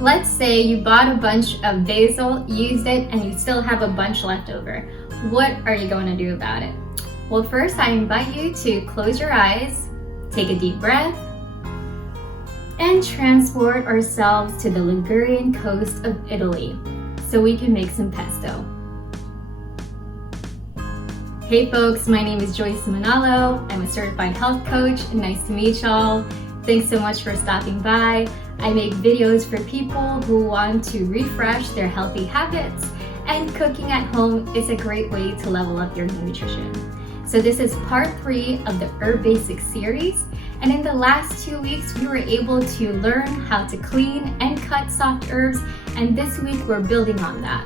Let's say you bought a bunch of basil, used it, and you still have a bunch left over. What are you going to do about it? Well, first I invite you to close your eyes, take a deep breath, and transport ourselves to the Ligurian coast of Italy so we can make some pesto. Hey folks, my name is Joyce Manalo. I'm a certified health coach and nice to meet y'all. Thanks so much for stopping by. I make videos for people who want to refresh their healthy habits, and cooking at home is a great way to level up your nutrition. So this is part 3 of the Herb Basics series, and in the last 2 weeks we were able to learn how to clean and cut soft herbs, and this week we're building on that.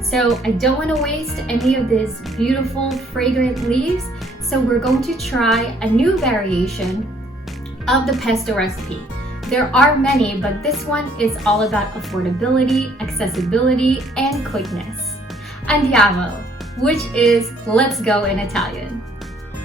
So I don't want to waste any of these beautiful fragrant leaves, so we're going to try a new variation of the pesto recipe. There are many, but this one is all about affordability, accessibility, and quickness. Andiamo, which is let's go in Italian.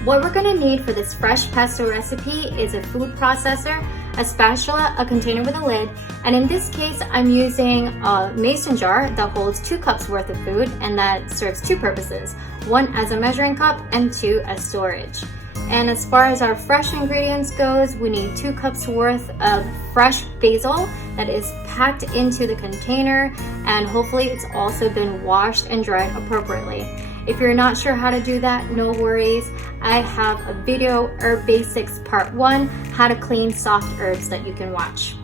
What we're going to need for this fresh pesto recipe is a food processor, a spatula, a container with a lid, and in this case I'm using a mason jar that holds 2 cups worth of food, and that serves 2 purposes, 1 as a measuring cup and 2 as storage. And as far as our fresh ingredients goes, we need 2 cups worth of fresh basil that is packed into the container, and hopefully it's also been washed and dried appropriately. If you're not sure how to do that, no worries. I have a video, Herb Basics Part 1, how to clean soft herbs, that you can watch.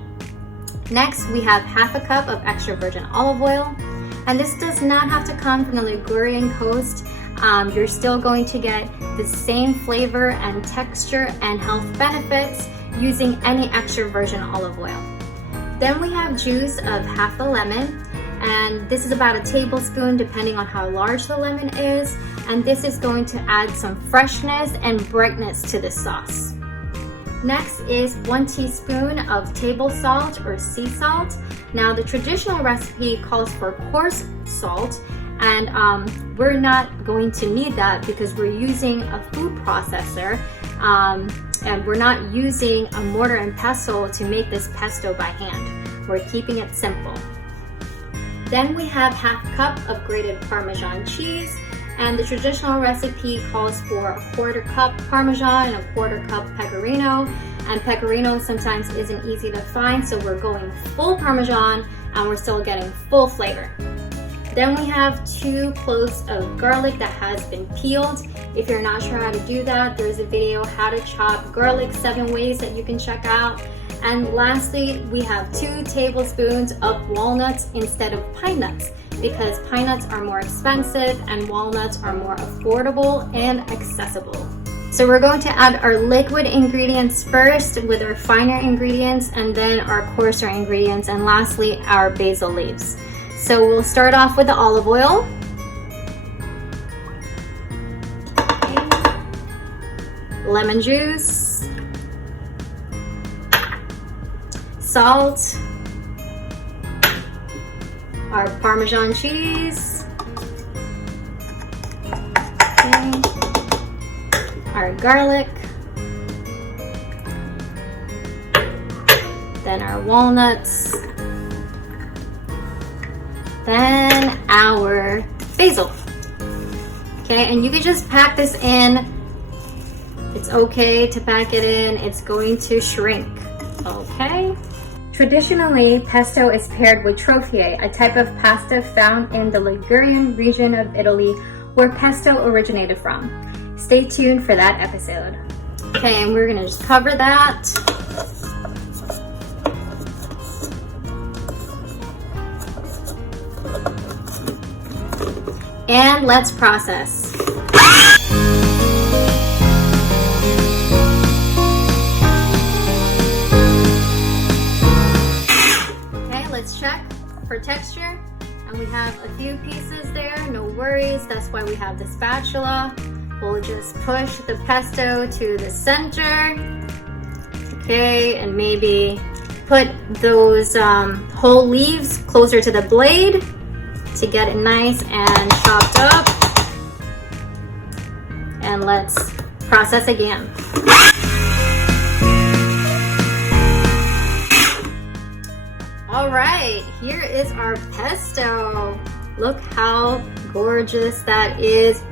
Next, we have half a cup of extra virgin olive oil, and this does not have to come from the Ligurian coast. You're still going to get the same flavor and texture and health benefits using any extra virgin olive oil. Then we have juice of half a lemon, and this is about a tablespoon depending on how large the lemon is, and this is going to add some freshness and brightness to the sauce. Next is 1 teaspoon of table salt or sea salt. Now the traditional recipe calls for coarse salt, and we're not going to need that because we're using a food processor, and we're not using a mortar and pestle to make this pesto by hand. We're keeping it simple. Then we have half a cup of grated Parmesan cheese, and the traditional recipe calls for a 1/4 cup Parmesan and a 1/4 cup Pecorino, and Pecorino sometimes isn't easy to find, so we're going full Parmesan and we're still getting full flavor. Then we have 2 cloves of garlic that has been peeled. If you're not sure how to do that, there's a video how to chop garlic 7 ways that you can check out. And lastly, we have 2 tablespoons of walnuts instead of pine nuts, because pine nuts are more expensive and walnuts are more affordable and accessible. So we're going to add our liquid ingredients first with our finer ingredients, and then our coarser ingredients, and lastly our basil leaves. So we'll start off with the olive oil. Lemon juice, salt, our Parmesan cheese, okay, our garlic, then our walnuts, then our basil. Okay, and you can just pack this in. It's okay to pack it in. It's going to shrink. Okay. Traditionally, pesto is paired with trofie, a type of pasta found in the Ligurian region of Italy where pesto originated from. Stay tuned for that episode. Okay, and we're gonna just cover that. And let's process. Okay, let's check for texture. And we have a few pieces there, no worries. That's why we have the spatula. We'll just push the pesto to the center. Okay, and maybe put those whole leaves closer to the blade to get it nice and chopped up. And let's process again. All right, here is our pesto. Look how gorgeous that is,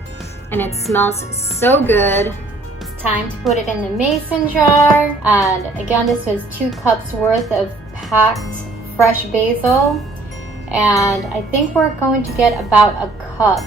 and it smells so good. It's time to put it in the mason jar. And again, this was 2 cups worth of packed fresh basil. And I think we're going to get about a cup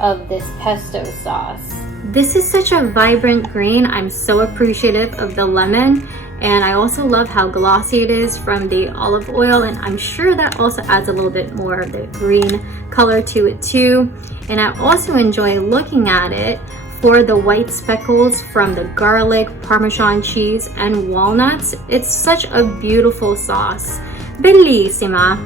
of this pesto sauce. This is such a vibrant green. I'm so appreciative of the lemon. And I also love how glossy it is from the olive oil, and I'm sure that also adds a little bit more of the green color to it too. And I also enjoy looking at it for the white speckles from the garlic, Parmesan cheese, and walnuts. It's such a beautiful sauce. Bellissima.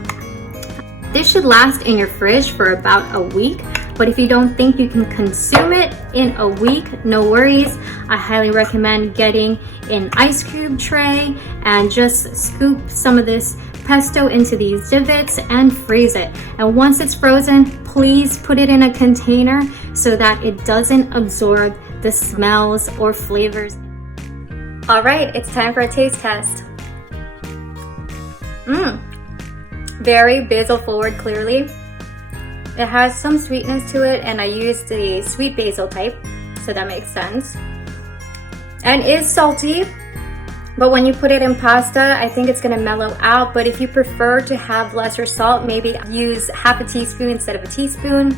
This should last in your fridge for about a week. But if you don't think you can consume it in a week, no worries. I highly recommend getting an ice cube tray and just scoop some of this pesto into these divots and freeze it. And once it's frozen, please put it in a container so that it doesn't absorb the smells or flavors. All right, it's time for a taste test. Very basil forward, clearly. It has some sweetness to it, and I used the sweet basil type, so that makes sense. And it's salty, but when you put it in pasta, I think it's gonna mellow out. But if you prefer to have lesser salt, maybe use half a teaspoon instead of a teaspoon.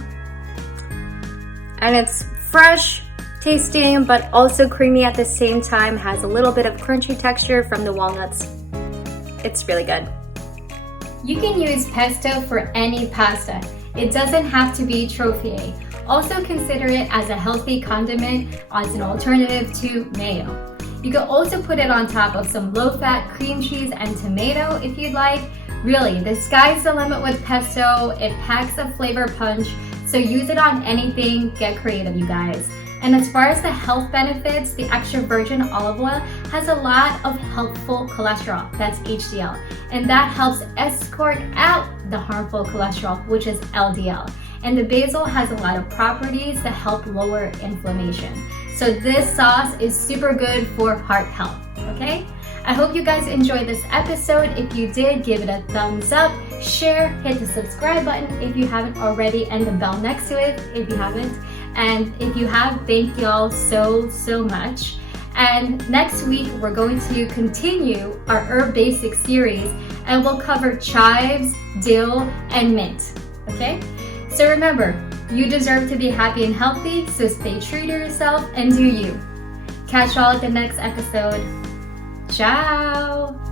And it's fresh tasting, but also creamy at the same time, has a little bit of crunchy texture from the walnuts. It's really good. You can use pesto for any pasta. It doesn't have to be trophy. Also consider it as a healthy condiment as an alternative to mayo. You can also put it on top of some low-fat cream cheese and tomato if you'd like. Really, the sky's the limit with pesto. It packs a flavor punch, so use it on anything. Get creative, you guys. And as far as the health benefits, the extra virgin olive oil has a lot of helpful cholesterol, that's HDL, and that helps escort out the harmful cholesterol, which is LDL. And the basil has a lot of properties that help lower inflammation. So this sauce is super good for heart health, okay? I hope you guys enjoyed this episode. If you did, give it a thumbs up, share, hit the subscribe button if you haven't already, and the bell next to it if you haven't. And if you have, thank y'all so much. And next week, we're going to continue our herb basics series, and we'll cover chives, dill, and mint, okay? So remember, you deserve to be happy and healthy, so stay true to yourself and do you. Catch y'all at the next episode. Ciao!